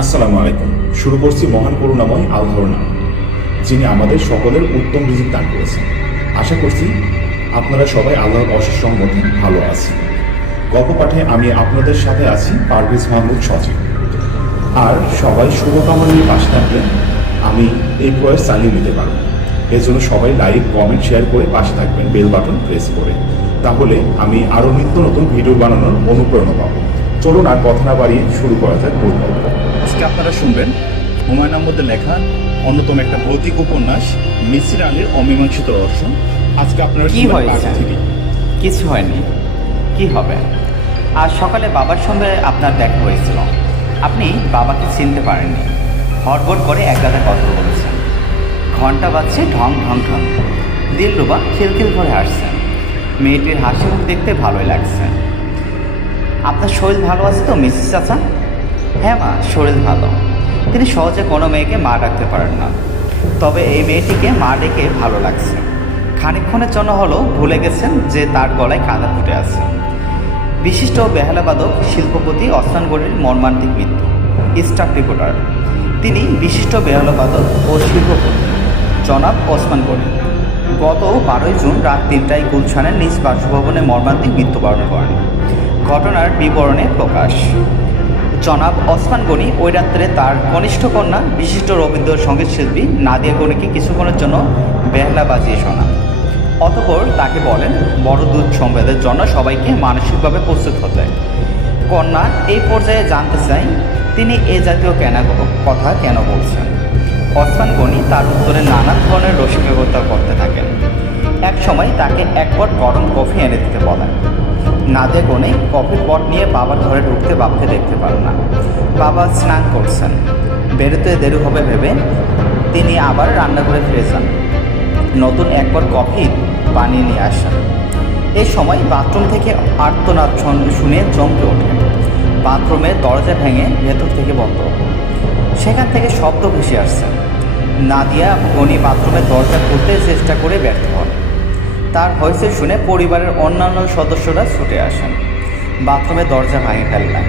আসসালামু আলাইকুম। শুরু করছি মহান করুণাময় আল্লাহর নাম, যিনি আমাদের সকলের উত্তম রিজিক দান করেছেন। আশা করছি আপনারা সবাই আল্লাহর অশেষ রহমতে ভালো আছেন। গল্প পাঠে আমি আপনাদের সাথে আছি পারভেজ মাহমুদ সজীব। আর সবাই শুভকামনা নিয়ে পাশে থাকবেন আমি এই প্রয়াস চালিয়ে নিতে পারব। এর জন্য সবাই লাইক, কমেন্ট, শেয়ার করে পাশে থাকবেন, বেল বাটন প্রেস করে। তাহলে আমি আরও নিত্য নতুন ভিডিও বানানোর অনুপ্রেরণা পাবো। চলুন আর কথা না বাড়িয়ে শুরু করা যাক মূল গল্প। আজকে আপনারা শুনবেন হুমায়ুন আহমেদের লেখা অন্যতম একটা ভৌতিক উপন্যাস মিসির আলীর অমীমাংসিত রহস্য। আজকে আপনারা কি শুনবেন হয়েছে? পাঠ থেকে। কিছু হয়নি। কি হবে? আজ সকালে বাবার সঙ্গে আপনার দেখা হয়েছিল। আপনি বাবাকে চিনতে পারেননি। হড়বড় করে এক গাদা কথা বলেছেন। ঘন্টা বাজছে ঢং ঢং ঢং। দিলরুবা খিলখিল করে হাসছেন। মেয়েটির হাসি মুখ দেখতে ভালোই লাগছে। আপনার শরীর ভালো আছে তো মিসেস চাচা? হ্যাঁ মা, শরীর ভালো। তিনি সহজে কোনো মেয়েকে মা ডাকতে পারেন না, তবে এই মেয়েটিকে মা ডেকে ভালো লাগছে। খানিকক্ষণের জন্য হলেও ভুলে গেছেন যে তার গলায় কাঁদা ফুটে আছে। বিশিষ্ট বেহালাবাদক শিল্পপতি ওসমান গনির মর্মান্তিক মৃত্যু। Staff reporter. তিনি বিশিষ্ট বেহালাবাদক ও শিল্পপতি জনাব ওসমান গনি গত 12 জুন রাত 3টায় গুলশানের নিজ বাসভবনে মর্মান্তিক মৃত্যুবরণ করেন। ঘটনার বিবরণে প্রকাশ। জনাব ওসমান গনি ওই রাত্রে তার কনিষ্ঠ কন্যা বিশিষ্ট রবীন্দ্র সঙ্গীত শিল্পী নাদিয়া গনিকে কিছুক্ষণের জন্য বেহালা বাজিয়ে শোনান। অতঃপর তাকে বলেন বড় দুধ সংবাদের জন্য সবাইকে মানসিকভাবে প্রস্তুত হতে। কন্যা এই পর্যায়ে জানতে চাই তিনি এ জাতীয় কথা কেন বলছেন। ওসমান গনি তার উত্তরে নানা ধরনের রসিকতা করতে থাকেন। এক সময় তাকে এক পট গরম কফি এনে দিতে বলেন। নাদিয়া গনি কফির পট নিয়ে বাবার ঘরে ঢুকতে বাবাকে দেখতে পান না। বাবা স্নান করছেন। বেরোতে দেরি হবে ভেবে তিনি আবার রান্নাঘরে ফিরে যান। নতুন এক পট কফি বানিয়ে নিয়ে আসেন। এই সময় বাথরুম থেকে আর্তনাদ শুনে চমকে ওঠেন। বাথরুমের দরজা ভেঙে ভেতর থেকে বন্ধ। সেখান থেকে শব্দ ভেসে আসছে। নাদিয়া গনি বাথরুমের দরজা খুলতে চেষ্টা করে ব্যর্থ হন। তার হয়েছে শুনে পরিবারের অন্যান্য সদস্যরা ছুটে আসেন। বাথরুমের দরজা ভাঙে ফেললেন।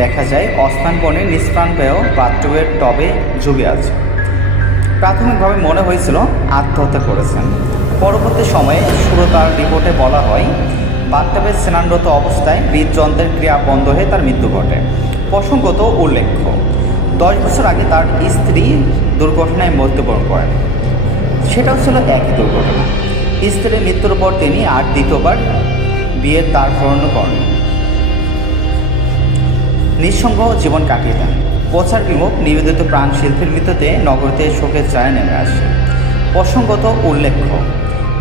দেখা যায় ওসমান গনি নিষ্প্রাণপেয় বাথরুমের টবে ডুবে আছে। প্রাথমিকভাবে মনে হয়েছিল আত্মহত্যা করেছেন। পরবর্তী সময়ে সুরতার রিপোর্টে বলা হয় বাথটবে স্নানরত অবস্থায় হৃদযন্ত্রের ক্রিয়া বন্ধ হয়ে তার মৃত্যু ঘটে। প্রসঙ্গত উল্লেখ্য 10 বছর আগে তার স্ত্রী দুর্ঘটনায় মৃত্যুবরণ করেন। সেটাও ছিল একই দুর্ঘটনা। স্ত্রীর মৃত্যুর পর তিনি আর দ্বিতীয়বার বিয়ের দ্বার পূরণ করেন। নিঃসঙ্গ জীবন কাটিয়ে দেন। প্রচার বিমুখ নিবেদিত প্রাণ শিল্পীর মৃত্যুতে নগরীতে শোকের ছায়া নেমে আসে। প্রসঙ্গত উল্লেখ্য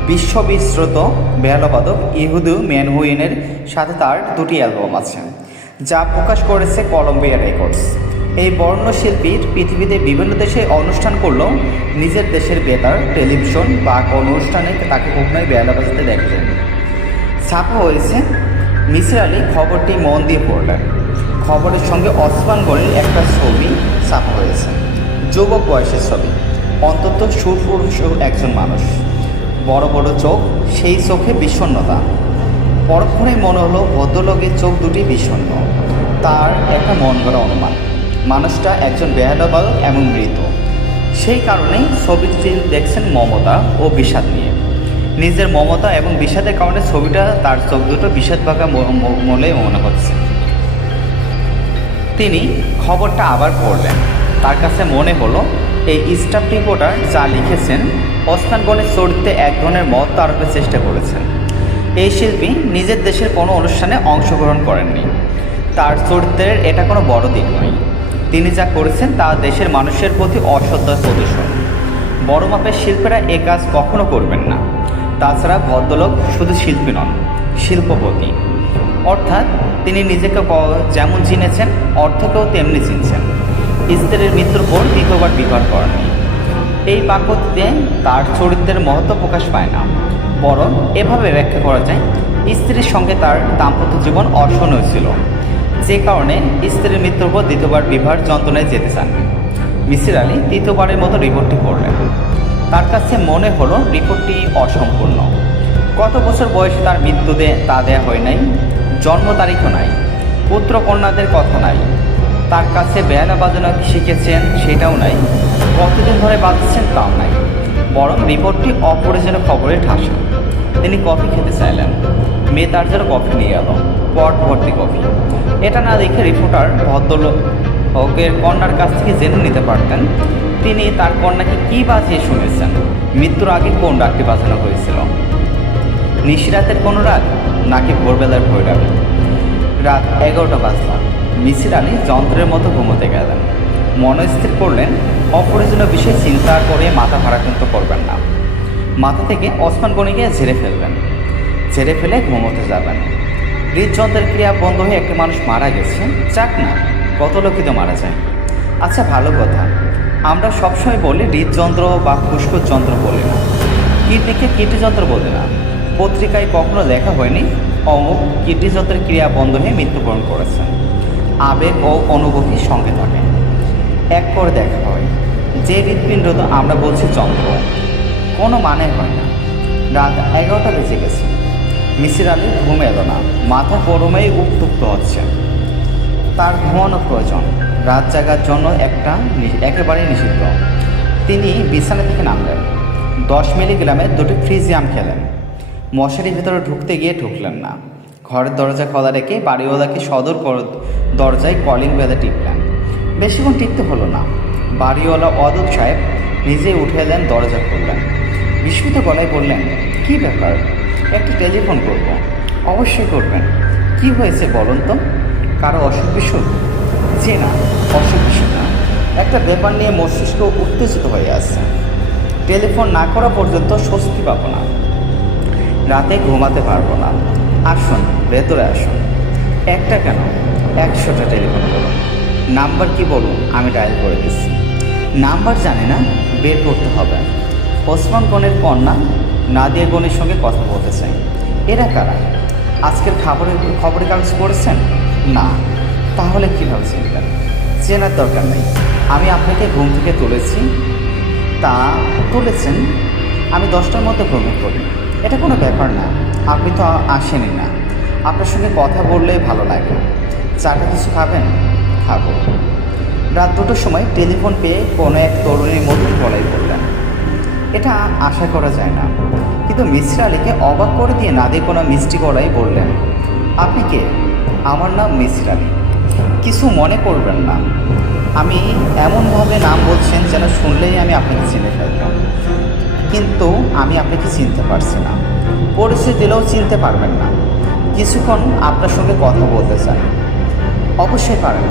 বিশ্ববিশ্রুত বেহালাবাদক ইহুদু ম্যানহুইনের সাথে তার 2টি অ্যালবাম আছে, যা প্রকাশ করেছে কলম্বিয়া রেকর্ডস। এই বর্ণশিল্পীর পৃথিবীতে বিভিন্ন দেশে অনুষ্ঠান করলেও নিজের দেশের বেতার, টেলিভিশন বা কোনো অনুষ্ঠানে তাকে কখনোই বেহালা বাজাতে দেখা যায়নি। ছাপা হয়েছে। মিসির আলী খবরটি মন দিয়ে পড়লেন। খবরের সঙ্গে ওসমান গনির একটা ছবি ছাপা হয়েছে। যুবক বয়সের ছবি। অন্তত সুপুরুষ একজন মানুষ। বড় বড় চোখ, সেই চোখে বিষণ্ণতা। পরক্ষণেই মনে হলো ভদ্রলোকের চোখ দুটি বিষণ্ণ। তার একটা মন গড়া অনুমান মানুষটা একজন বেহালাবাদক এবং মৃত। সেই কারণেই ছবিটি দেখছেন মমতা ও বিষাদ নিয়ে। নিজের মমতা এবং বিষাদের কারণে ছবিটা তার চোখ দুটো বিষাদ বাঁকা মনে মনে হচ্ছে। তিনি খবরটা আবার পড়লেন। তার কাছে মনে হলো এই স্টাফ রিপোর্টার যা লিখেছেন ওসমান গনির চরিত্রে এক ধরনের মত আরোপের চেষ্টা করেছেন। এই শিল্পী নিজের দেশের কোনো অনুষ্ঠানে অংশগ্রহণ করেননি। তার চরিত্রের এটা কোনো বড় দিক নয়। তিনি যা করেছেন তা দেশের মানুষের প্রতি অশ্রদ্ধা প্রদর্শন। বড় মাপের শিল্পীরা এ কাজ কখনো করবেন না। তাছাড়া ভদ্রলোক শুধু শিল্পী নন, শিল্পপতি। অর্থাৎ তিনি নিজেকে যেমন চিনেছেন অর্থকেও তেমনি চিনছেন। স্ত্রীর মৃত্যুর পর দ্বিতীয়বার বিবাহ করেননি। এই বাক্যটিতে তার চরিত্রের মহত্ব প্রকাশ পায় না, বরং এভাবে ব্যাখ্যা করা যায় স্ত্রীর সঙ্গে তার দাম্পত্য জীবন অসহনীয় ছিল, যে কারণে স্ত্রীর মৃত্যুর পর দ্বিতীয়বার বিবাহ যন্ত্রণায় যেতে চান। মিসির আলী তৃতীয়বারের মতো রিপোর্টটি পড়লেন। তার কাছে মনে হলো রিপোর্টটি অসম্পূর্ণ। কত বছর বয়সে তার মৃত্যুতে তা দেয়া হয় নাই। জন্ম তারিখও নাই। পুত্র কন্যাদের কথা নাই। তার কাছে বেহালা বাজানো শিখেছেন সেটাও নাই, কতদিন ধরে বাজাচ্ছেন তাও নাই, বরং রিপোর্টটি অপ্রয়োজনীয় খবরে ঠাসা। তিনি কফি খেতে চাইলেন, মেয়ে তার জন্য কফি নিয়ে এলো, পট ভর্তি কফি। এটা না দেখে রিপোর্টার ভদ্রলোকের কন্যার কাছ থেকে জেনে নিতে পারতেন তিনি তার কন্যাকে কী বাজিয়ে শুনেছেন, মৃত্যুর আগে কোন রাগটি বাজানো হয়েছিল। নিশিরাতের কোনো রাগ নাকি ভোরবেলার ভৈরবে? রাত 11টা বাজল। মিসির আলী যন্ত্রের মতো ঘুমোতে গেলেন। মনস্থির করলেন অপ্রয়োজনীয় বিষয়ে চিন্তা করে মাথা ভারাক্রান্ত করবেন না। মাথা থেকে ওসমান গনিকে ঝেড়ে ফেলবেন, ঝেড়ে ফেলে ঘুমোতে যাবেন। হৃদযন্ত্রের ক্রিয়া বন্ধ হয়ে একটা মানুষ মারা গেছে, যাক না, কত লোকই তো মারা যায়। আচ্ছা, ভালো কথা, আমরা সবসময় বলি হৃদযন্ত্র বা ফুসফুস যন্ত্র বলি না, কিডনিকে কিডনি যন্ত্র বলি না। পত্রিকায় কখনো লেখা হয়নি অমুক কিডনি যন্ত্রের ক্রিয়া বন্ধ হয়ে মৃত্যুবরণ করেছেন। আবেগ ও অনুভূতির সঙ্গে থাকে, এক করে দেখা হয়। যে হৃৎপিণ্ড তো আমরা বলছি যন্ত্র, কোনো মানে হয় না। রাত 11টা বেজে গেছে। মিসির আলী ঘুম এলো না, মাথা গরমেই উত্তপ্ত হচ্ছে। তার ঘুমানো প্রয়োজন, রাত জাগার জন্য একেবারেই নিষিদ্ধ। তিনি বিছানা থেকে নামলেন, 10 মিলিগ্রামের 2টি ফ্রিজিয়াম খেলেন। মশারির ভেতরে ঢুকতে গিয়ে ঢুকলেন না। ঘরের দরজা খোলা রেখে বাড়িওয়ালাকে সদর দরজায় কলিং বেলে টিপলেন। বেশিক্ষণ টিপতে হলো না। বাড়িওয়ালা অদূত সাহেব নিজেই উঠে এলেন, দরজা খুললেন। বিস্মিত গলায় বললেন, কী ব্যাপার? একটা টেলিফোন করব। অবশ্যই করবেন। কি হয়েছে বলুন তো? কারো অসুখ বিসুখ? যে না, অসুখ বিসুখ না, একটা ব্যাপার নিয়ে মস্তিষ্ক উত্তেজিত হয়ে আসছে। টেলিফোন না করা পর্যন্ত স্বস্তি পাবো না, রাতে ঘুমাতে পারবো না। আসুন, ভেতরে আসুন। একটা কেন, 100টা টেলিফোন করুন। নাম্বার কি বলুন, আমি ডায়াল করে দিচ্ছি। নাম্বার জানি না, বের করতে হবে। ওসমান গনির কন্যা নাদিয়া গনির সঙ্গে কথা বলতে চাই। এরা কারা? আজকের খবরের কাগজ পড়েছেন? না। তাহলে কীভাবে চিনবেন? চেনার দরকার নেই। আমি আপনাকে ঘুম থেকে তুলেছি, তা তুলেছেন। আমি 10টার মধ্যে ভ্রমণ করি, এটা কোনো ব্যাপার না। আপনি তো আসেনই না। আপনার সঙ্গে কথা বললেই ভালো লাগে। চাটা কিছু খাবেন? খাবো। রাত 2টোর সময় টেলিফোন পেয়ে কোনো এক তরুণীর মধ্যে গলায় বললেন। এটা আশা করা যায় না, কিন্তু মিসির আলীকে অবাক করে দিয়ে নাদিয়া কোনো মিষ্টি গলায় বললেন, আপনি কে? আমার নাম মিসির আলী। কিছু মনে করবেন না, আমি এমনভাবে নাম বলছেন যেন শুনলেই আমি আপনাকে চিনে ফেলতাম, কিন্তু আমি আপনাকে চিনতে পারছি না। পরিচয় দিলেও চিনতে পারবেন না। কিছুক্ষণ আপনার সঙ্গে কথা বলতে চাই। অবশ্যই পারেন।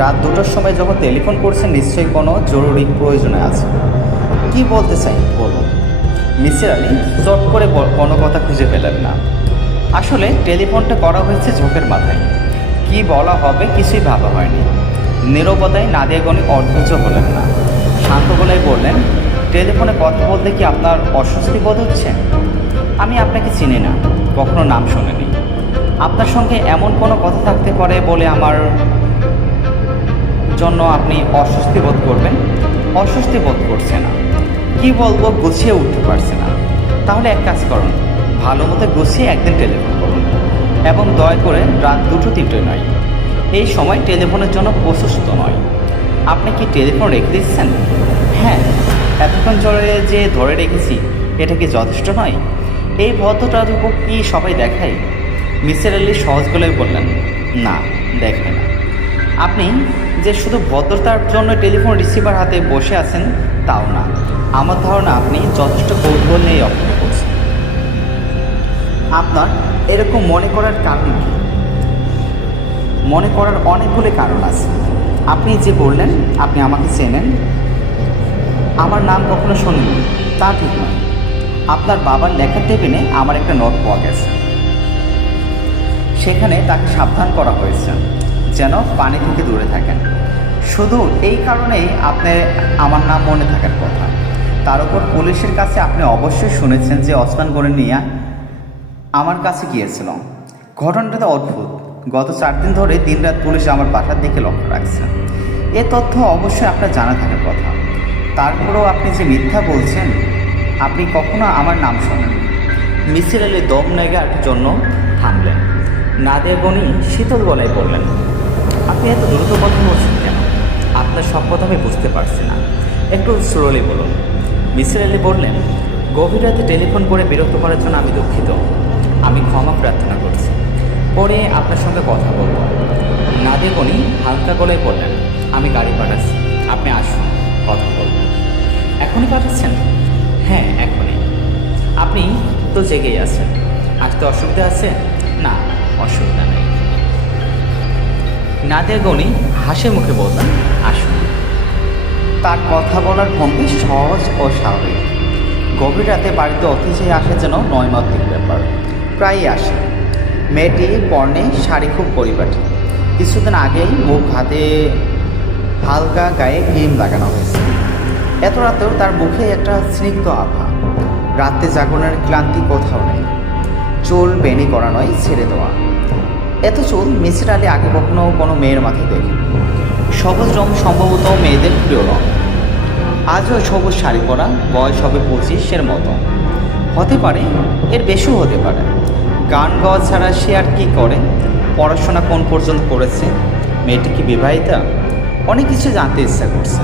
রাত 2টোর সময় যখন টেলিফোন করছেন, নিশ্চয়ই কোনো জরুরি প্রয়োজনে আছে। কি বলতে চাই বলুন। মিসির আলী চট করে কোনো কথা খুঁজে পেলেন না। আসলে টেলিফোনটা করা হয়েছে ঝোঁকের মাথায়। কি বলা হবে কিছুই ভাবা হয়নি। নীরবতায় নাদিয়া গনি অধৈর্য হলেন না। শান্ত গলায় বললেন, টেলিফোনে কথা বলতে কি আপনার অস্বস্তি বোধ হচ্ছে? আমি আপনাকে চিনি না, কখনো নাম শোনেনি। আপনার সঙ্গে এমন কোনো কথা থাকতে পারে বলে আমার জন্য আপনি অস্বস্তি বোধ করবেন? অস্বস্তি বোধ করছে না। কি বলবো, গুছিয়ে উঠতে পারছে না। তাহলে এক কাজ করুন, ভালো মতো গুছিয়ে একদিন টেলিফোন করুন, এবং দয়া করে রাত 2-3 নয়। এই সময় টেলিফোনের জন্য প্রশস্ত নয়। আপনি কি টেলিফোন রেখে দিচ্ছেন? হ্যাঁ, এতক্ষণ যে ধরে রেখেছি, এটা কি যথেষ্ট নয়? এই ভদ্রতাটুকু কি সবাই দেখায়? মিসির আলী সহজ গলায় বললেন, না, দেখে না। আপনি যে শুধু ভদ্রতার জন্য টেলিফোন রিসিভার হাতে বসে আছেন তাও না। আমার ধারণা আপনি যথেষ্ট কৌতূহল নিয়ে অপেক্ষা করছেন। আপনার এরকম মনে করার কারণ কি? মনে করার অনেকগুলো কারণ আছে। আপনি যে বললেন আপনি আমাকে চেনেন, আমার নাম কখনো শোনেননি, তা ঠিক নয়। আপনার বাবার লেখার টেবিলে আমার একটা নোট পাওয়া গেছে। সেখানে তাকে সাবধান করা হয়েছে যেন পানি থেকে দূরে থাকেন। শুধু এই কারণেই আপনার আমার নাম মনে থাকার কথা। তার উপর পুলিশের কাছে আপনি অবশ্যই শুনেছেন যে ওসমান গনি নিয়ে আমার কাছে গিয়েছিল। ঘটনাটা তো অদ্ভুত। গত 4 দিন ধরে দিনরাত পুলিশ আমার বাসার দিকে লক্ষ্য রাখছে। এ তথ্য অবশ্যই আপনার জানা থাকার কথা। তারপরেও আপনি যে মিথ্যা বলছেন, আপনি কখনো আমার নাম শোনেন। মিসির আলী দম নেগার জন্য থামলেন। নাদিয়া গনি শীতল গলায় বললেন, আপনি এত দ্রুত কথা বলছেন কেন? আপনার সব কথা আমি বুঝতে পারছি না, একটু স্লোলি বলুন। মিসির আলী বললেন, গভীর রাতে টেলিফোন করে বিরক্ত করার জন্য আমি দুঃখিত। আমি ক্ষমা প্রার্থনা করছি, পরে আপনার সঙ্গে কথা বলবো। নাদিয়া গনি হালকা গলায় বললেন, আমি গাড়ি পাঠাচ্ছি, আপনি আসুন, কথা বলবো। এখনই পাঠাচ্ছেন? হ্যাঁ, এখনই। আপনি তো জেগেই আছেন, আসতে অসুবিধা আছে? না, অসুবিধা নেই। নাদিয়া গনি হাসি মুখে বললেন, আসুন। তার কথা বলার ভঙ্গি সহজ ও স্বাভাবিক। গভীর রাতে বাড়িতে অতিথি আসে যেন নৈমিত্তিক ব্যাপার, প্রায়ই আসে। মেয়েটি পরনে শাড়ি খুব পরিপাটি, কিছুদিন আগেই মুখ হাতে হালকা গায়ে ক্রিম লাগানো হয়েছে। এত রাতেও তার মুখে একটা স্নিগ্ধ আভা। রাতে জাগরণের ক্লান্তি কোথাও নেই। চুল বেনি করা নয়, ছেড়ে দেওয়া। এত চুল মিসির আলী আগে কখনো কোনো মেয়ের মাথায় দেখেন। সবুজ রং সম্ভবত মেয়েদের প্রিয় রং। আজও সবুজ শাড়ি পরা, বয়স হবে 25-এর মতো। হতে পারে এর বেশিও হতে পারে। গান গাওয়া ছাড়া সে আর কী করে? পড়াশোনা কোন পর্যন্ত করেছে? মেয়েটি কি বিবাহিতা? অনেক কিছু জানতে ইচ্ছা করছে।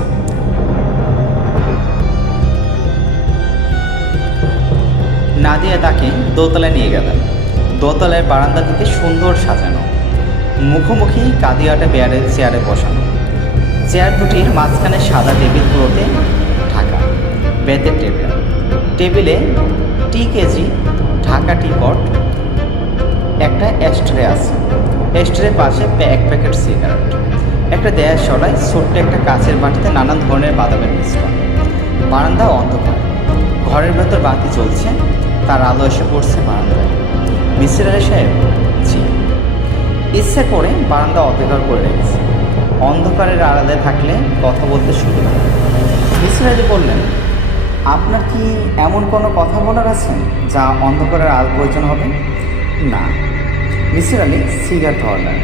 নাদিয়া তাকে দোতলায় নিয়ে গেলেন। দোতলায় বারান্দা থেকে সুন্দর সাজানো, মুখোমুখি কাদিয়াটা চেয়ারে বসানো। চেয়ার দুটির মাঝখানে সাদা টেবিলগুলোতে ঢাকা, বেতের টেবিল। টেবিলে কেজি ঢাকা টিপট, একটা অ্যাস্ট্রে আছে। অ্যাস্ট্রের পাশে এক প্যাকেট সিগারেট, একটা দেয়ার সরাই, ছোট্ট একটা কাচের বাটিতে নানান ধরনের বাদামের মিশ্রণ। বারান্দা অন্ধকার, ঘরের ভেতর বাতি চলছে, তার আলো এসে পড়ছে বারান্দায়। মিসির আলী সাহেব? জি। ইচ্ছে করে বারান্দা অপেক্ষা করে রেখেছে, অন্ধকারের আড়ালে থাকলে কথা বলতে শুরু করে। মিসির আলী বললেন, আপনার কি এমন কোনো কথা বলার আছে যা অন্ধকারের আলো প্রয়োজন হবে? না। মিসির আলী সিগারেট ধরলেন।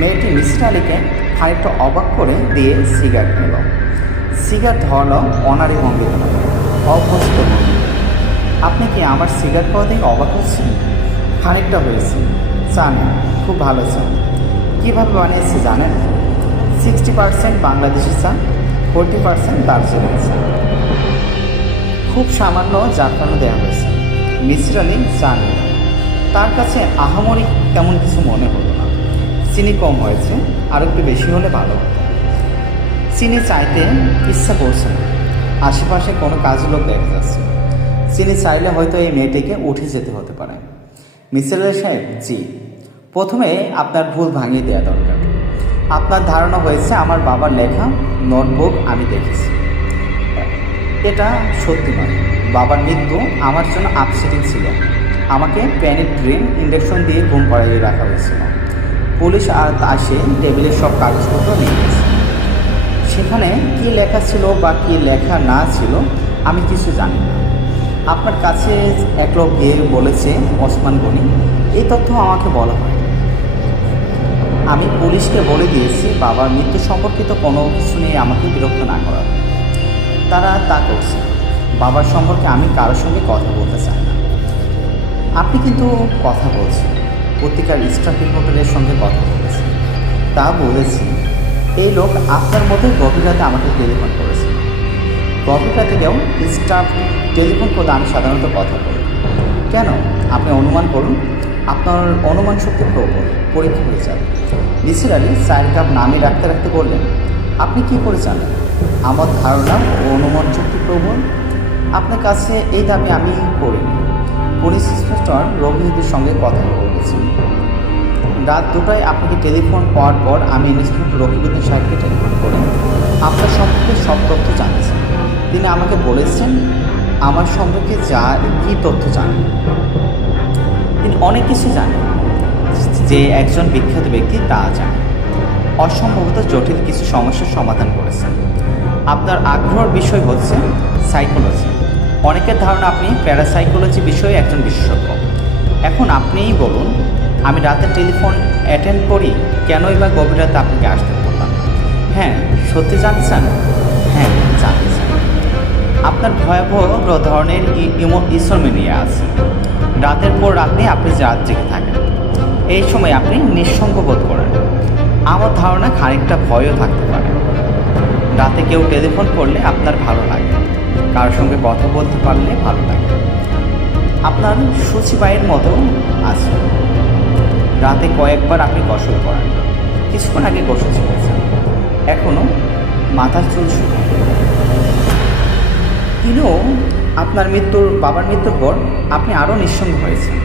মেয়েটি মিসির আলীকে খানিকটা অবাক করে দিয়ে সিগারেট নিল। সিগারেট ধরল অনারি ভঙ্গিতে নয়, অভ্যস্ত ভঙ্গি। আপনি কি আমার সিগারেট খাওয়া থেকে অবাক হচ্ছেন? খানিকটা হয়েছে। চা নেন, খুব ভালো চা। কীভাবে বানিয়েছি জানেন? 60% বাংলাদেশি চা, 40% দার্জিলিং চা। খুব সামান্য জাফরানও দেওয়া হয়েছে। মিসির আলী চা নিলেন। তার কাছে আহামরি তেমন কিছু মনে হলো না। চিনি কম হয়েছে, আর একটু বেশি হলে ভালো হতো। চিনি চাইতে ইচ্ছা করছে না, আশেপাশে কোনো কাজের লোক দেখা যাচ্ছে। চিনি চাইলে হয়তো এই মেয়েটিকে উঠে যেতে হতে পারে। মিসির আলী সাহেব? জি। প্রথমে আপনার ভুল ভাঙিয়ে দেওয়া দরকার। আপনার ধারণা হয়েছে আমার বাবার লেখা নোটবুক আমি দেখেছি। এটা সত্যি নয়। বাবার মৃত্যু আমার জন্য আপসেটিং ছিল। আমাকে প্যানিক ড্রিম ইঞ্জেকশন দিয়ে ঘুম পাড়িয়ে রাখা হয়েছিল। পুলিশ আর আসে টেবিলের সব কাগজপত্র নিয়ে গেছে। সেখানে কী লেখা ছিল বা কী লেখা না ছিল আমি কিছু জানি না। আপনার কাছে এক লোক গিয়ে বলেছে ওসমান গনি, এই তথ্য আমাকে বলা হয়। আমি পুলিশকে বলে দিয়েছি বাবার মৃত্যু সম্পর্কিত কোনো কিছু নিয়ে আমাকে বিরক্ত না করার। তারা তা করছে। বাবার সম্পর্কে আমি কারোর সঙ্গে কথা বলতে চাই না। আপনি কিন্তু কথা বলছেন, পত্রিকার স্টাফিল হোটেলের সঙ্গে কথা বলেছেন। তা বলেছি। এই লোক আপনার মতোই গভীর রাতে আমাকে টেলিফোন করেছে। গভীর রাতে কেউ স্টাফ টেলিফোন করলে আমি সাধারণত কথা বলি। কেন? আপনি অনুমান করুন। আপনার অনুমান শক্তি প্রবল, পরীক্ষা হয়ে যাবে। মিসির আলী চায়ের কাপ নামিয়ে রাখতে রাখতে বললেন, আপনি কি করে জানেন আমার ধারণা ও অনুমান শক্তি প্রবল? আপনার কাছে এই দাবি আমি করিনি। পুলিশ ইন্সপেক্টর রবীন্দ্রের সঙ্গে কথা বলেছি। রাত 2টায় আপনাকে টেলিফোন পাওয়ার পর আমি ইন্সপেক্টর রকিবউদ্দিন সাহেবকে টেলিফোন করি। আপনার সম্পর্কে সব তথ্য জানিয়েছেন। তিনি আমাকে বলেছেন আমার সম্পর্কে যা কী তথ্য জানেন। তিনি অনেক কিছু জানেন যে একজন বিখ্যাত ব্যক্তি তা জানেন। অসম্ভবত জটিল কিছু সমস্যার সমাধান করেছেন। আপনার আগ্রহের বিষয় হচ্ছে সাইকোলজি। অনেকের ধারণা আপনি প্যারাসাইকোলজি বিষয়ে একজন বিশেষজ্ঞ। এখন আপনিই বলুন, আমি রাতে টেলিফোন অ্যাটেন্ড করি, কেনই বা গভীর রাতে আপনাকে আসতে বললাম? হ্যাঁ, সত্যি জানতে চান? হ্যাঁ, জানতে চান। আপনার ভয়াবহ ধরনের ইসোমেনিয়া আছে। রাতের পর রাত নিয়ে আপনি রাত জেগে থাকেন। এই সময় আপনি নিঃসঙ্গ বোধ করেন। আমার ধারণা খানিকটা ভয়ও থাকতে পারে। রাতে কেউ টেলিফোন করলে আপনার ভালো লাগে, কারোর সঙ্গে কথা বলতে পারলে ভালো লাগে। আপনার সূচিবাইয়ের মতো আছে। রাতে কয়েকবার আপনি গোসল করেন, কিছুক্ষণ আগে গোসল ছেড়েছেন, এখনও মাথার চুল শুকায়। তিনিও আপনার বাবার মৃত্যুর পর আপনি আরও নিঃসঙ্গ হয়েছেন,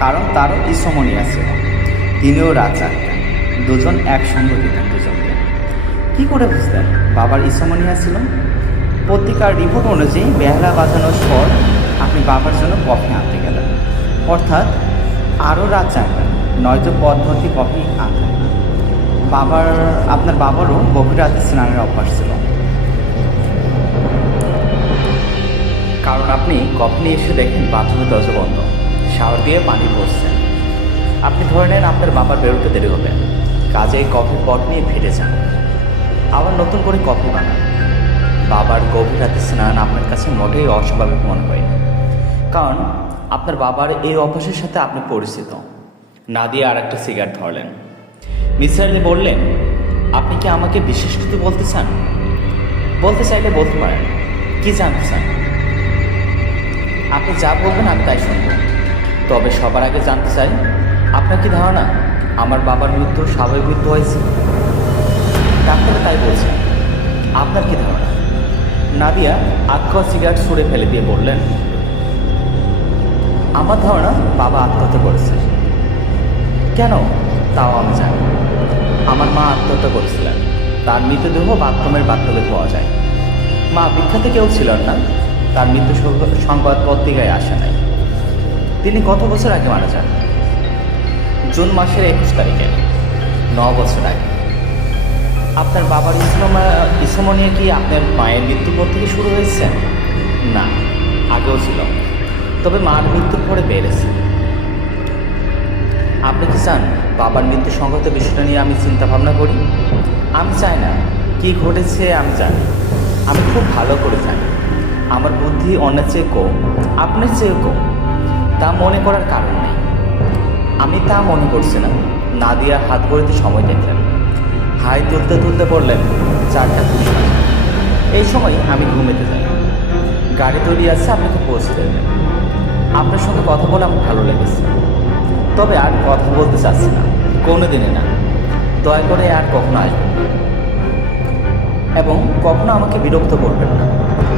কারণ তারও ইসমনিয়া ছিল। তিনিও রাত জাগতেন, দুজন একসঙ্গে দিতেন দুজনকে। কী করে বুঝলেন বাবার ইসমনিয়া ছিল? পত্রিকার রিপোর্ট অনুযায়ী বেহালা বাজানোর পর আপনি বাবার জন্য কফি আনতে গেলেন, অর্থাৎ আরও রাত জাগবেন, নয়তো পথ ভর্তি কফি আনতেন না। আপনার বাবারও গভীর রাতে স্নানের অভ্যাস ছিল, কারণ আপনি কফি নিয়ে এসে দেখেন বাথরুমের দরজা বন্ধ, শাওয়ার দিয়ে পানি পড়ছেন। আপনি ধরে নেন আপনার বাবার বেরোতে দেরি হবে, কাজেই কফির পট নিয়ে ফিরে যান, আবার নতুন করে কফি বানান। বাবার গভীর রাতে স্নান আপনার কাছে মোটেই অস্বাভাবিক মনে হয় না, কারণ আপনার বাবার এই অভ্যাসের সাথে আপনি পরিচিত। নাদিয়া আর একটা সিগারেট ধরলেন। মিসির আলী বললেন, আপনি কি আমাকে বিশেষ কিছু বলতে চান? বলতে চাইলে বলতে পারেন। কি জানতে চান? আপনি যা বলবেন আমি তাই শুনব, তবে সবার আগে জানতে চাই, আপনার কি ধারণা আমার বাবার মৃত্যু স্বাভাবিক মৃত্যু হয়েছে? ডাক্তার তাই বলছেন, আপনার কি ধারণা? নাদিয়া আটকা সিগারেট ছুঁড়ে ফেলে দিয়ে বললেন, আমার ধারণা বাবা আত্মহত্যা করেছে। কেন তাও আমি জানি। আমার মা আত্মহত্যা করেছিলেন, তার মৃতদেহ বাথরুমের বাথরুমে পাওয়া যায়। মা বিখ্যাত কেউ ছিলেন না, তার মৃত্যু সংবাদ পত্রিকায় আসে নাই। তিনি কত বছর আগে মারা যান? জুন মাসের 21 তারিখে, 9 বছর আগে। আপনার বাবার ইসমনিয়া কি আপনার মায়ের মৃত্যুর পর থেকে শুরু হয়েছে? না, আগেও ছিল, তবে মার মৃত্যুর পরে বেড়েছে। আপনি কি চান বাবার মৃত্যু সংগত বিষয়টা নিয়ে আমি চিন্তা ভাবনা করি? আমি চাই না। কি ঘটেছে আমি জানি, আমি খুব ভালো করে জানি। আমার বুদ্ধি অন্যের চেয়ে কম, আপনার চেয়ে কম, তা মনে করার কারণ নেই। আমি তা মনে করছি না। নাদিয়া হাত গড়িতে সময় দেখলেন, হাই তুলতে তুলতে বললেন, 4:20। এই সময় আমি ঘুমেতে যাই। গাড়ি তৈরি আছে, আপনাকে পৌঁছে দেবেন। আপনার সঙ্গে কথা বলে আমার ভালো লেগেছে, তবে আর কথা বলতে চাচ্ছি না, কোনো দিনে না। দয়া করে আর কখনো আসবেন না, এবং কখনো আমাকে বিরক্ত করবেন না।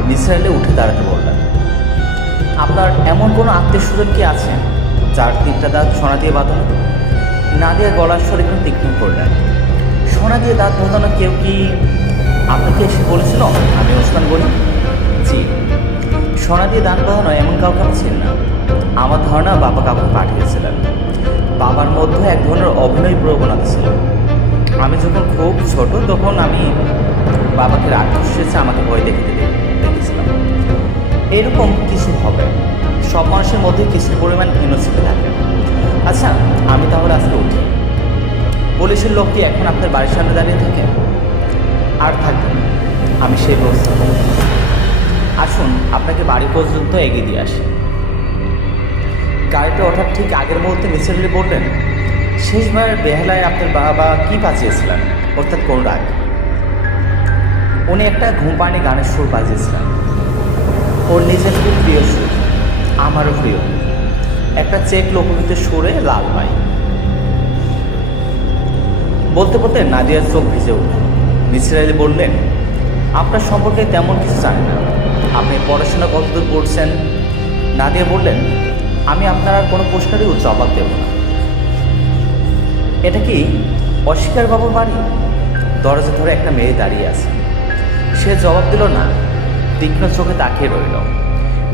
মিসির আলী উঠে দাঁড়াতে বললেন, আপনার এমন কোনো আত্মীয় স্বজন কি আছেন যার 3টা দাঁত সোনা দিয়ে বাঁধানো? নাদিয়া গলার স্বর একটু তীক্ষ্ণ করলেন। সোনা দিয়ে দাঁত বাঁধানো কেউ কি আপনাকে এসে বলেছিল আমি ওসমান বলি? জি, সোনা দিয়ে দাঁত বাঁধানো এমন কাউকে আমি চিনি না। আমার ধারণা বাবা কাউকে পাঠিয়েছিলেন। বাবার মধ্যে এক ধরনের অভিনয় প্রবণতা ছিল। আমি যখন খুব ছোট তখন আমি বাবাকে রাক্ষস এসে আমাকে ভয় দেখেছিলাম। এরকম কিছু হবে। সব মানুষের মধ্যে কিছু পরিমাণ ইনোসেন্ট থাকে। আচ্ছা, আমি তাহলে আজকে উঠি। পুলিশের লোক কি এখন আপনার বাড়ির সামনে দাঁড়িয়ে থাকে? আর থাকবেন, আমি সেই ব্যবস্থা করব। আসুন আপনাকে বাড়ি পর্যন্ত এগিয়ে দিয়ে আসি। গাড়িতে ওঠার ঠিক আগের মুহূর্তে মিসির আলী বললেন, শেষবার বেহালায় আপনার বাবা কি বাজিয়েছিলেন, অর্থাৎ কোন রাগ? উনি একটা ঘুমপানি গানের সুর বাজিয়েছিলেন। ওর নিজের খুব প্রিয় সুর, আমারও প্রিয়, একটা চেক লোকগীতের সুরে লাল ভাই। বলতে বলতে নাদিয়ার চোখ ভিজে উঠল। মিসির আলী বললেন, আপনার সম্পর্কে তেমন কিছু জানি না, আপনি পড়াশোনা কতদূর করছেন? নাদিয়া বললেন, আমি আপনার আর কোনো প্রশ্নেরই জবাব দেব না। এটা কি অস্বীকার বাবুর বাড়ি? দরজা ধরে একটা মেয়ে দাঁড়িয়ে আছে। সে জবাব দিল না, তীক্ষ্ণ চোখে তাকিয়ে রইল।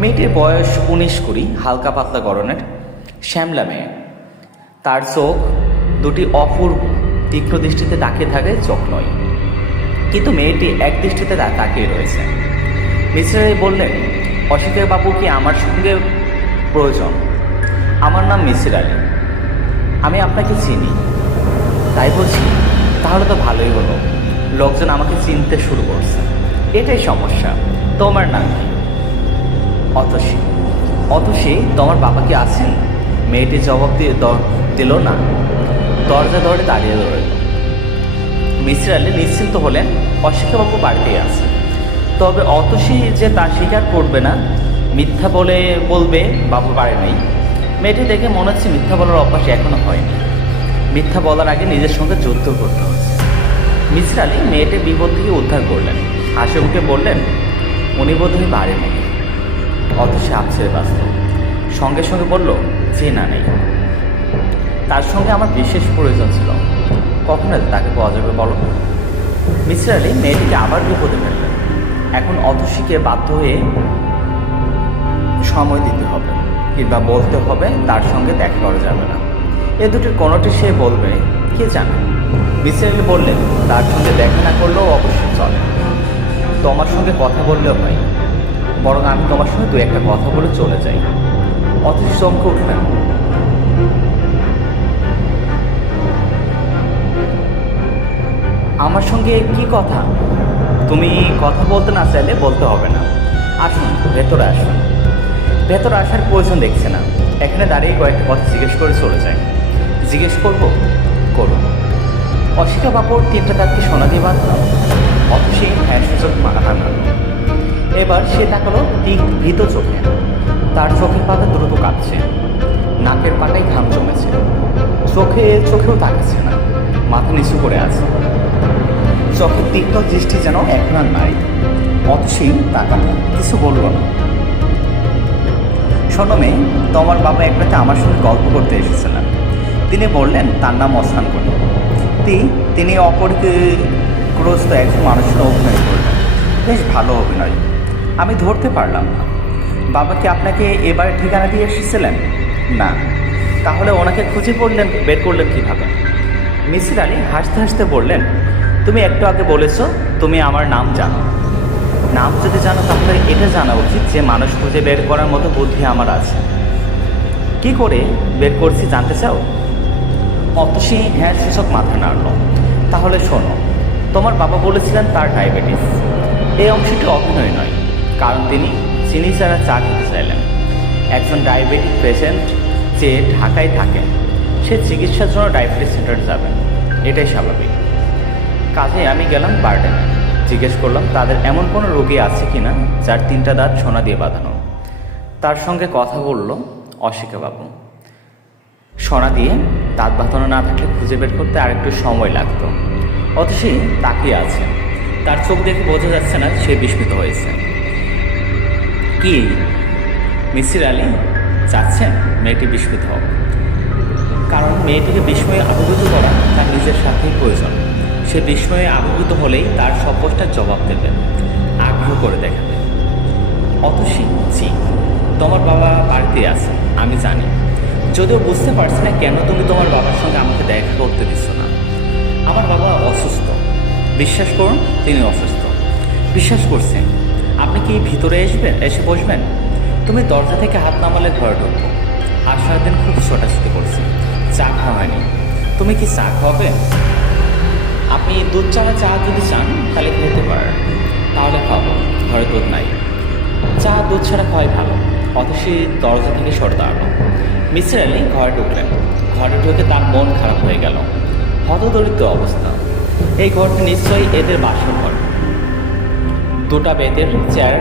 মেয়েটির বয়স 19-20, হালকা পাতলা গড়নের, শ্যামলা মেয়ে। তার চোখ দুটি অপূর্ব তীক্ষ্ণ দৃষ্টিতে তাকিয়ে থাকে, চোখ নয়, কিন্তু মেয়েটি এক দৃষ্টিতে তাকিয়ে রয়েছে। মিসির আলী বললেন, অস্বীকার বাবু কি আমার সঙ্গে প্রয়োজন? আমার নাম মিসির আলী, আমি আপনাকে চিনি। তাই বলছি, তাহলে তো ভালোই হলো, লোকজন আমাকে চিনতে শুরু করছে। এটাই সমস্যা। তোমার নাম কি? অতসী। অতসী, তোমার বাবা কি আছেন? মেয়েটি জবাব দিল না, দরজা ধরে দাঁড়িয়ে রইল। মিসির আলী নিশ্চিন্ত হলেন অশিক্ষাবাবু বাড়িতেই আছে। তবে অতসী যে তা স্বীকার করবে না, মিথ্যা বলবে বাবু বাড়ি নেই, মেয়েটি দেখে মনে হচ্ছে মিথ্যা বলার অভ্যাস এখনো হয়নি। মিথ্যা বলার আগে নিজের সঙ্গে যুদ্ধ করতে হচ্ছে। মিসির আলী মেয়েটির বিপদ থেকে উদ্ধার করলেন, হাসি মুখে বললেন, উনি বোধহয় বাড়ি নেই। অতসী আছড়ে বাঁচল, সঙ্গে সঙ্গে বলল, যে না নেই, তার সঙ্গে আমার বিশেষ প্রয়োজন ছিল, কখন তাকে পাওয়া যাবে বলো। মিসির আলী মেয়েটিকে আবার বিপদে ফেললেন। এখন অতসীকে বাধ্য হয়ে সময় দিতে হবে কিংবা বলতে হবে তার সঙ্গে দেখা করা যাবে না। এ দুটির কোনোটি সে বলবে কে জানে। মিসির আলী বললেন, তার সঙ্গে দেখা না করলেও অবশ্যই চলে, তোমার সঙ্গে কথা বললেও হয়, বরং আমি তোমার সঙ্গে দু একটা কথা বলে চলে যাই। অথচ চমকে উঠলেন। আমার সঙ্গে কি কথা? তুমি কথা বলতে না চাইলে বলতে হবে না, আসুন ভেতরে আসুন। ভেতরে আসার প্রয়োজন দেখছে না, এখানে দাঁড়িয়ে কয়েকটা কথা জিজ্ঞেস করে চলে যায়। জিজ্ঞেস করবো? করুন। অশিকা বাবুর 3টা দাঁতকে সোনা দিয়ে বাঁধলাম। অতসী হ্যাঁ সুযোগ মাথা নাড়ল। এবার সে তাকালো ভীত চোখে। তার চোখের পাতা দ্রুত কাঁপছে, নাকের পাতায় ঘাম জমেছে, চোখেও তাকাচ্ছে না, মাথা নিচু করে আছে। চোখের তীক্ষ্ণ দৃষ্টি যেন এখন আর নাই। অতসী তাকালো, কিছু বলল না। শোনো মেয়ে, তোমার বাবা এক রাতে আমার সঙ্গে গল্প করতে এসেছিলেন। তিনি বললেন তার নাম ওসমান গনি। তিনি অপরিগ্রস্ত একজন মানুষের অভিনয় করলেন, বেশ ভালো অভিনয়। আমি ধরতে পারলাম না। বাবাকে আপনাকে এবার ঠিকানা দিয়ে এসেছিলেন? না। তাহলে ওনাকে খুঁজে বের করলেন কীভাবে? মিসির আলী হাসতে হাসতে বললেন, তুমি একটু আগে বলেছ তুমি আমার নাম জানো। নাম যদি জানো তাহলে এটা জানা উচিত যে মানুষ খুঁজে বের করার মতো বুদ্ধি আমার আছে। কি করে বের করছি জানতে চাও? অতসী হ্যাঁ সূচক মাথা নাড়ল। তাহলে শোনো, তোমার বাবা বলেছিলেন তার ডায়াবেটিস। এই অংশটি অভিনয় নয়, কারণ তিনি চিনি ছাড়া চা খেতে চাইলেন। একজন ডায়াবেটিক পেশেন্ট যে ঢাকায় থাকেন, সে চিকিৎসার জন্য ডায়াবেটিস সেন্টারে যাবেন, এটাই স্বাভাবিক। কাজে আমি গেলাম বার্ডেনে, জিজ্ঞেস করলাম তাদের এমন কোনো রোগী আছে কি না যার 3টা দাঁত সোনা দিয়ে বাঁধানো। তার সঙ্গে কথা বলল অশিকা বাবু। সোনা দিয়ে দাঁত বাঁধানো না থাকলে খুঁজে বের করতে আর একটু সময় লাগতো। অথচি তাকিয়ে আছে, তার চোখ দেখে বোঝা যাচ্ছে না সে বিস্মিত হয়েছে। কি মিসির আলী চাচ্ছেন মেয়েটি বিস্মিত হোক? কারণ মেয়েটিকে বিস্ময়ে অবগত করা তার নিজের সাথেই প্রয়োজন। সে বিস্ময়ে আবহিত হলেই তার সব প্রশ্নের জবাব দেবে, আগ্রহ করে দেখাবে। অতসী, জি, তোমার বাবা বাড়িতে আছে আমি জানি, যদিও বুঝতে পারছি না কেন তুমি তোমার বাবার সঙ্গে আমাকে দেখা করতে দিচ্ছ না। আমার বাবা অসুস্থ, বিশ্বাস করুন তিনি অসুস্থ। বিশ্বাস করছেন? আপনি কি ভিতরে এসে বসবেন? তুমি দরজা থেকে হাত নামালে ঘরে ঢুকবো। আর সারাদিন খুব ছোটাছুটি করছি, চা খাওয়া হয়নি। তুমি কি চা খাওয়াবে? আপনি দুধ ছাড়া চা যদি চান তাহলে খেতে পারেন, তাহলে খাবো। ঘরে দুধ নাই, চা দুধ ছাড়া খাওয়াই ভালো। অতসী দরজা থেকে সরে দাঁড়ালো। মিসির আলী ঘরে ঢুকলেন। ঘরে ঢুকে তার মন খারাপ হয়ে গেল। হতদরিদ্র অবস্থা। এই ঘরটি নিশ্চয়ই এদের বাসর ঘর। 2টা বেতের চেয়ার,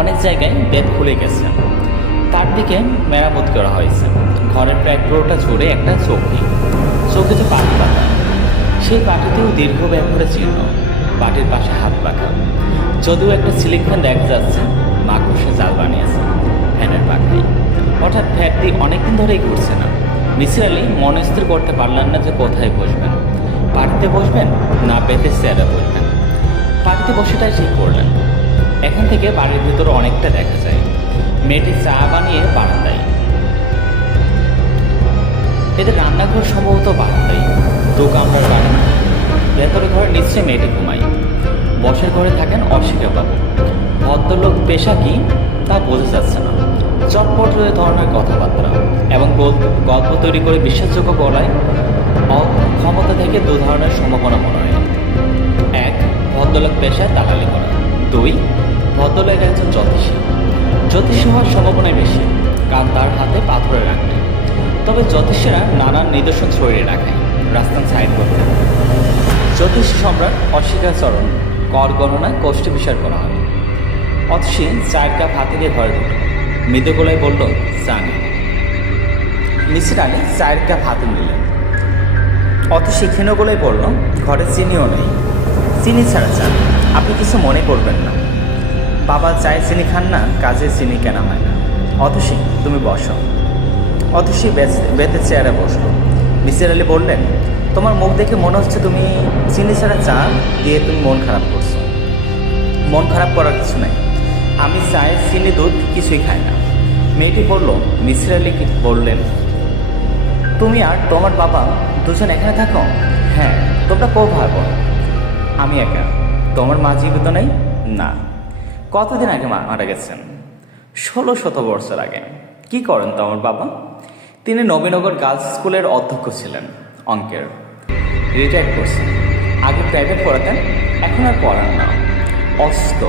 অনেক জায়গায় বেত খুলে গেছে, তার দিকে মেরামত করা হয়েছে। ঘরের প্রায় পুরোটা জুড়ে একটা চৌকিতে পাটি পাতা, সেই পাটিতেও দীর্ঘ ব্যবহারের চিহ্ন। পাটির পাশে হাত পাখা, যদিও একটা সিলিং ফ্যান দেখা যাচ্ছে, মাকড়সে জাল বানিয়েছে ফ্যানের পাখায়। অর্থাৎ ফ্যানটি অনেকদিন ধরেই ঘুরছে না। মিসির আলী মনস্থির করতে পারলেন না যে কোথায় বসবেন, পাটিতে বসবেন না বেতের চেয়ারে বসবেন। পাটিতে বসেটাই ঠিক করলেন। এখান থেকে বাড়ির ভিতরে অনেকটা দেখা যায়। মেয়েটি চা বানিয়ে বারান্দায়, এদের রান্নাঘর সম্ভবত বারান্দায়। 2 কামরার বাড়ি। ভেতরে ঘরে নিশ্চয়ই মেয়েটি ঘুমায়। বসের ঘরে থাকেন অশিকা বাবু। ভদ্রলোক পেশা কি তা বোঝা যাচ্ছে না। চটপট ধরনের কথাবার্তা এবং গল্প তৈরি করে বিশ্বাসযোগ্য গলায় ক্ষমতা থেকে 2 ধরনের সম্ভাবনা মনে হয়। 1, ভদ্রলোক পেশায় দালালি করা। 2, ভদ্রলোক একজন জ্যোতিষী হওয়ার সম্ভাবনাই বেশি, কারণ তার হাতে পাথরের আংটি। তবে জ্যোতিষীরা নানান নিদর্শন ছড়িয়ে রাখে, রাস্তান সাইড করতেন। জ্যোতিষ সম্রাট অস্বীকারচরণ কর গণনা কোষ্ঠী বিচার করা হয়। অতসী চায়ের কাপ হাতে দিয়ে ঘরে ঢুকল। মৃদু গলায় বলল, চা নেই। মিসির আলী চায়ের কাপ হাতে নিলেন। অতসী ক্ষীণ গলায় বলল, ঘরে চিনিও নেই। চিনি ছাড়া চা। আপনি কিছু মনে করবেন না। বাবা চায়ে চিনি খান না, কাজে চিনি কেনা হয় না। অতসী, তুমি বসো। অতসী বেতে চেয়ারে বসলো। মিসির আলী বললেন, তোমার মুখ দেখে মনে হচ্ছে তুমি চিনি ছাড়া চা দিয়ে তুমি মন খারাপ করছো। মন খারাপ করার কিছু নাই। আমি চায়ে চিনি দুধ কিছুই খাই না। মেয়েটি বলল। মিসির আলী বললেন, তুমি আর তোমার বাবা দুজন এখানে থাকো? হ্যাঁ। তোমরা কো ভাই বোন? আমি একা। তোমার মা জীবিত নেই? না। কতদিন আগে মারা গেছেন? 1600 বছর আগে। কি করেন তোমার বাবা? তিনি নবীনগর গার্লস স্কুলের অধ্যক্ষ ছিলেন, অঙ্কের। রিটায়ার করছেন। আগে প্রাইভেট পড়াতেন, এখন আর পড়ান না। অসুস্থ।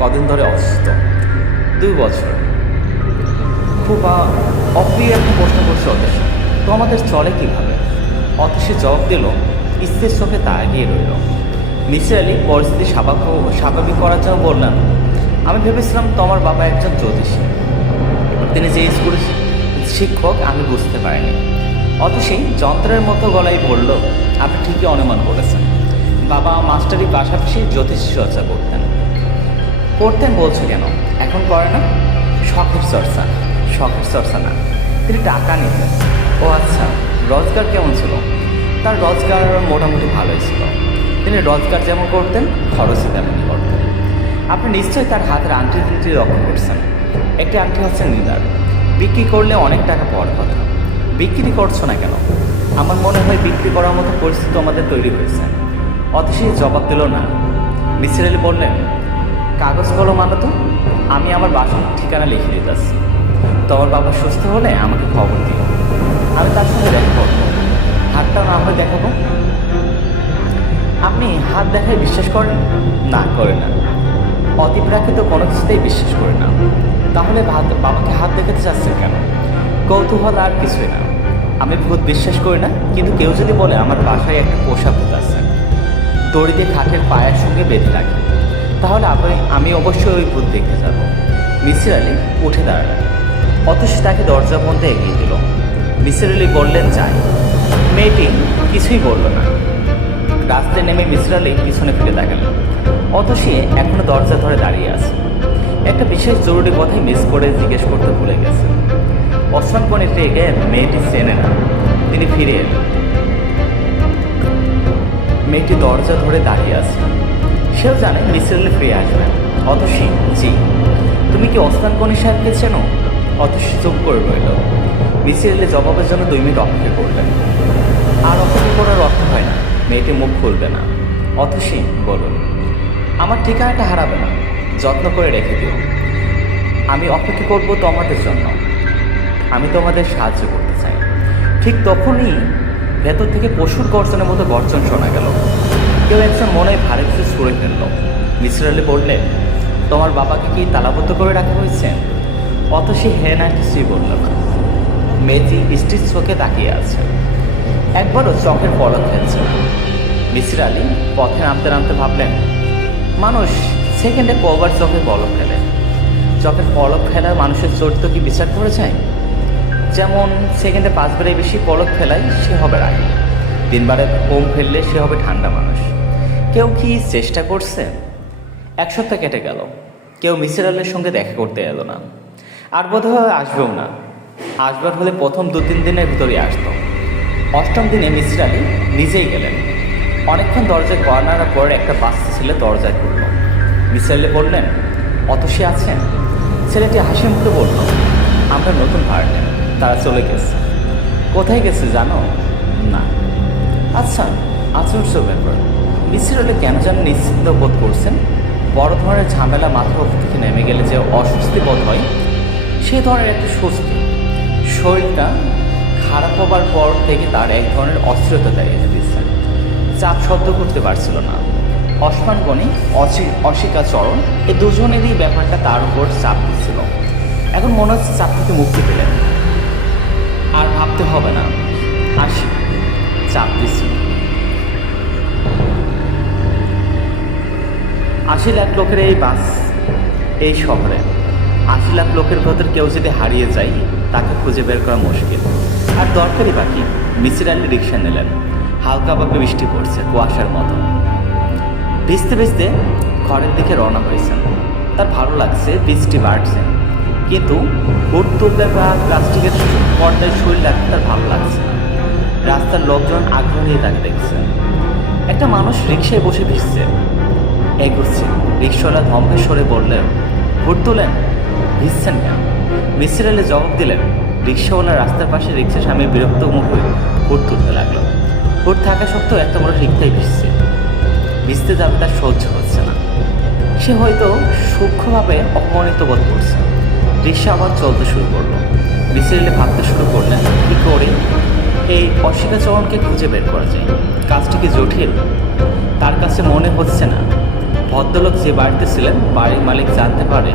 কদিন ধরে অসুস্থ? 2 বছর। খুব অপ্রিয় একটা প্রশ্ন করছে অতসী। তো আমাদের চলে কীভাবে? অতসী জবাব দিল, স্থির চোখে তা এগিয়ে রইল। মিসির আলী পরিস্থিতি স্বাভাবিক করার জন্য বললেন, আমি ভেবেছিলাম তোমার বাবা একজন জ্যোতিষী। তিনি যে স্কুলের শিক্ষক আমি বুঝতে পারিনি। অতসী যন্ত্রের মতো গলায় বলল, আপনি ঠিকই অনুমান করেছেন। বাবা মাস্টারি পাশাপাশি জ্যোতিষী চর্চা করতেন বলছো কেন? এখন করে না? শখের চর্চা। শখের চর্চা না, তিনি টাকা নিতেন। ও আচ্ছা। রোজগার কেমন ছিল? তার রোজগার মোটামুটি ভালোই ছিল। তিনি রোজগার যেমন করতেন, খরচই তেমনই করতেন। আপনি নিশ্চয়ই তার হাতের আংটি লক্ষ্য করছেন। একটি আংটি হচ্ছে নিদার। বিক্রি করলে অনেক টাকা পাওয়ার কথা। বিক্রি করছো না কেন? আমার মনে হয় বিক্রি করার মতো পরিস্থিতি আমাদের তৈরি হয়েছে। অতসী জবাব দিল না। মিসির আলী বললেন, কাগজ কলম আনো তো, আমি আমার বাসার ঠিকানা লিখে দিতেছি। তোমার বাবা সুস্থ হলে আমাকে খবর দিও, আমি তার সঙ্গে দেখা করবো। হাতটা না হয় দেখাবো। আপনি হাত দেখায় বিশ্বাস করেন? না, করে না। অতিপ্রাকৃত কোনো কিছুতেই বিশ্বাস করি না। তাহলে বাবাকে হাত দেখাতে চাচ্ছেন কেন? কৌতূহল আর কিছুই না। আমি ভূত বিশ্বাস করি না, কিন্তু কেউ যদি বলে আমার বাসায় একটা পোষা ভূত আছে, দড়ি দিয়ে খাটের পায়ের সঙ্গে বেঁধে রাখে, তাহলে আমি অবশ্যই ওই ভূত দেখতে যাব। মিসির আলী উঠে দাঁড়ালেন। অতসী তাকে দরজা বন্ধ এগিয়ে দিল। মিসির আলী বললেন, যাই। মেয়েটি কিছুই বলল না। রাস্তায় নেমে মিসির আলী পিছনে ফিরে তাকালেন। অতসী এখনো দরজা ধরে দাঁড়িয়ে আছে। একটা বিশেষ জরুরি কথাই মিস করে জিজ্ঞেস করতে ভুলে গেছে। অসংকনে রেগে মেয়েটি চেনে না। তিনি ফিরে এলেন। মেয়েটি দরজা ধরে দাঁড়িয়ে আছে। সেও জানে মিসির আলী ফিরে আসবেন। অতসী, জি। তুমি কি ওসমান গনি সাহেবকে চেনো? অতসী চুপ করে রইল। মিসির আলী জবাবের জন্য 2 মিনিট অপেক্ষা করলেন। আর অপেক্ষা করার অর্থ হয় না। মেয়েটি মুখ খুলবে না। অতসী, বলুন। আমার ঠিকানাটা হারাবে না, যত্ন করে রেখে দিও। আমি অপেক্ষা করব তোমাদের জন্য। আমি তোমাদের সাহায্য করতে চাই। ঠিক তখনই ভেতর থেকে পশুর গর্জনের মতো গর্জন শোনা গেল। কেউ একজন মনে ভারী কিছু ছুঁড়ে ফেলল। মিসির আলী বললেন, তোমার বাবাকে কি তালাবদ্ধ করে রাখা হয়েছে? অতসী হ্যাঁ না কিছুই বলল না। মেয়েটি স্থির চোখে তাকিয়ে আছে। একবারও চোখের পলক ফেলছে। মিসির আলী পথে নামতে নামতে ভাবলেন, মানুষ সেকেন্ডে কবার চোখের পলক ফেলে? চোখের পলক ফেলা মানুষের চরিত্র কি বিচার করে যায়? যেমন সেকেন্ডে 5 বারের বেশি পলক ফেলায় সে হবে রাগী, 3 বারে কম ফেললে সে হবে ঠান্ডা মানুষ। কেউ কি চেষ্টা করছে? 1 সপ্তাহ কেটে গেল। কেউ মিসির আলীর সঙ্গে দেখা করতে এলো না। আর বোধহয় আসবেও না। আসবার হলে প্রথম 2-3 দিনের ভিতরেই আসতো। 8ম দিনে মিসির আলী নিজেই গেলেন। অনেকক্ষণ দরজায় কর্নার পর একটা বাচ্চা ছেলে দরজায় খুলল। মিসির আলী বললেন, অতসী আছেন? ছেলেটি হাসি মুখে বলল, আমরা নতুন ভাড়াটে, তারা চলে গেছে। কোথায় গেছে জানো? না। আচ্ছা, আশ্চর্য ব্যাপার। মিসির আলী কেন যেন নিশ্চিন্ত বোধ করছেন। বড় ধরনের ঝামেলা মাথার উপর থেকে নেমে গেলে যে অস্বস্তি বোধ হয়, সে ধরনের একটা স্বস্তি। শরীরটা খারাপ হবার পর থেকে তার এক ধরনের অস্থিরতা দাঁড়িয়ে দিচ্ছে। চাপ শব্দ করতে পারছিল না। ওসমান গনি, অশিকাচরণ, এই দুজনেরই ব্যাপারটা তার উপর চাপ দিচ্ছিল। এখন মনে হচ্ছে চাপ থেকে মুক্তি পেলেন। আর ভাবতে হবে না, আসি। চাপ দিচ্ছিল। 80 লাখ লোকের এই বাস, এই শহরে 80 লাখ লোকের ভেতর কেউ যদি হারিয়ে যায় তাকে খুঁজে বের করা মুশকিল। আর দরকারি বাকি মিসির আলী রিক্সা নিলেন। হালকাভাবে বৃষ্টি পড়ছে, কুয়াশার মতো। ভিজতে ভিজতে ঘরের দিকে রওনা হয়েছেন। তার ভালো লাগছে, বৃষ্টি বাড়ছে, কিন্তু হুড তুলতে বা প্লাস্টিকের পর্দায় শরীর রাখতে তার ভালো লাগছে না। রাস্তার লোকজন আগ্রহ নিয়ে তাকে দেখছে। একটা মানুষ রিক্সায় বসে ভিজছে, এগোচ্ছে। রিক্সাওয়ালা ধমকে সরে বললেন, হুড তোলেন, ভিজছেন কেন? মিসির আলী জবাব দিলেন, রিক্সাওয়ালা রাস্তার পাশে রিক্সার সামনে বিরক্ত মুখ হয়ে হুড তুলতে লাগলো। হুড থাকা সত্ত্বেও এত বড় রিক্সায় ভিজছে, ভিজতে যাবে তার সহ্য হচ্ছে না। সে হয়তো সূক্ষ্মভাবে অপমানিত বোধ করছে। রিক্সা আবার চলতে শুরু করলো। মিসির আলী ভাবতে শুরু করলেন, কী করে এই অশিকাচরণকে খুঁজে বের করা যায়। কাজটি কি জটিল? তার কাছে মনে হচ্ছে না। ভদ্রলোক যে বাড়িতে ছিলেন বাড়ির মালিক জানতে পারে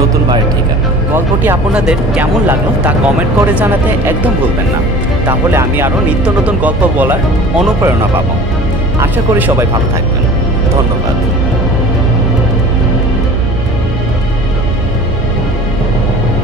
নতুন বাড়ির ঠিকানা। গল্পটি আপনাদের কেমন লাগলো তা কমেন্ট করে জানাতে একদম ভুলবেন না। তাহলে আমি আরও নিত্য নতুন গল্প বলার অনুপ্রেরণা পাবো। আশা করি সবাই ভালো থাকবেন।